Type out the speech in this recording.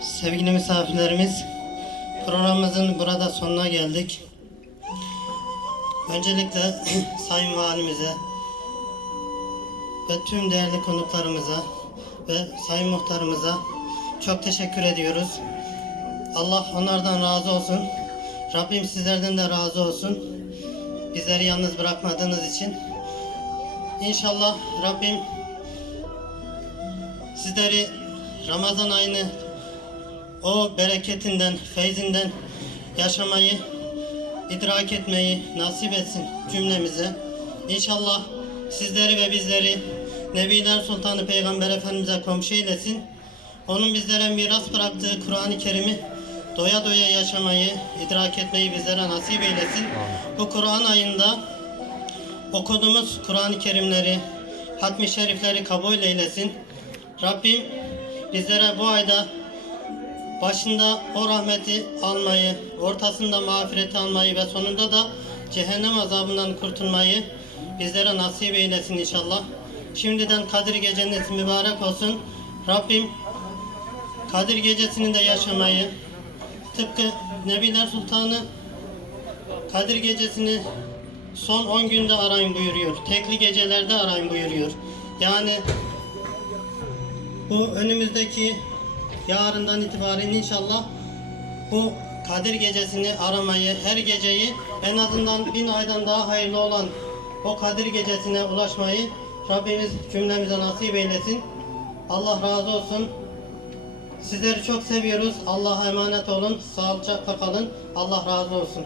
Sevgili misafirlerimiz, programımızın burada sonuna geldik. Öncelikle Sayın Valimize ve tüm değerli konuklarımıza ve Sayın Muhtarımıza çok teşekkür ediyoruz. Allah onlardan razı olsun. Rabbim sizlerden de razı olsun. Bizleri yalnız bırakmadığınız için. İnşallah Rabbim sizleri Ramazan ayını o bereketinden, feyzinden yaşamayı, idrak etmeyi nasip etsin cümlemize. İnşallah sizleri ve bizleri Nebiler Sultanı Peygamber Efendimiz'e komşu eylesin. Onun bizlere miras bıraktığı Kur'an-ı Kerim'i doya doya yaşamayı, idrak etmeyi bizlere nasip eylesin. Bu Kur'an ayında okuduğumuz Kur'an-ı Kerimleri, hatmi şerifleri kabul eylesin. Rabbim bizlere bu ayda başında o rahmeti almayı, ortasında mağfireti almayı ve sonunda da cehennem azabından kurtulmayı bizlere nasip eylesin inşallah. Şimdiden Kadir geceniz mübarek olsun. Rabbim Kadir gecesini de yaşamayı, tıpkı Nebiler Sultanı Kadir gecesini son 10 günde arayın buyuruyor. Tekli gecelerde arayın buyuruyor. Yani bu önümüzdeki yarından itibaren inşallah bu Kadir gecesini aramayı, her geceyi en azından bin aydan daha hayırlı olan o Kadir gecesine ulaşmayı Rabbimiz cümlemize nasip eylesin. Allah razı olsun. Sizleri çok seviyoruz. Allah'a emanet olun. Sağlıcakla kalın. Allah razı olsun.